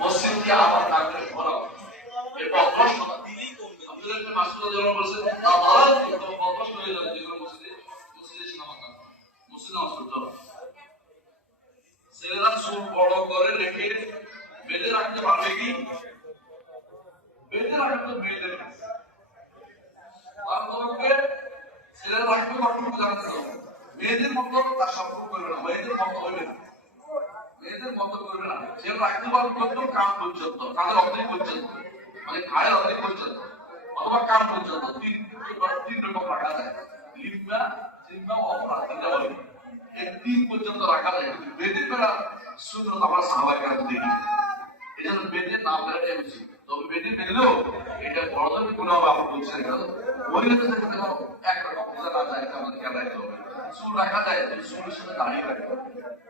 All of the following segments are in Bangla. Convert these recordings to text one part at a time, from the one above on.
মসজিদকে আবার থাকবে বলা এরপর অভ্যস্ততা আমাদের একটা মাসুদ যেমন বলছেন হয়ে যাবে যেগুলো মসজিদে মসজিদে সিনেমা মসজিদে নামাজ পড়তে ছেলেরা চুল বড় করে রেখে বেঁধে রাখতে পারবে কি? বেঁধে রাখতে মেয়েদের কাজ। হবে? মেয়েদের মতো তার সম্পর্ক করবে না, মেয়েদের মতো হইবে না। মেয়েদের মতো করবে না। রাখতে পারবে কত কাম পর্যন্ত কাদের অর্ধেক পর্যন্ত মানে ঘাড়ের অর্ধেক পর্যন্ত, অথবা কাম পর্যন্ত, তিন তিন রকম রাখা যায়। লিম্বা, জিম্বা অপরাধ তিনটা বলে। পর্যন্ত রাখা যায়। কিন্তু বেদের এই জন্য নাম উচিত। তবে এটা বড়দের গুণ কেন? মহিলাদের যেন একরকম বোঝা না যায় আমাদের হবে। রাখা যায় চুলের সাথে দাঁড়িয়ে রাখতে হবে।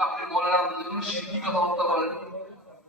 আপনি বলেন সিদ্ধি কথাবার্তা বলেন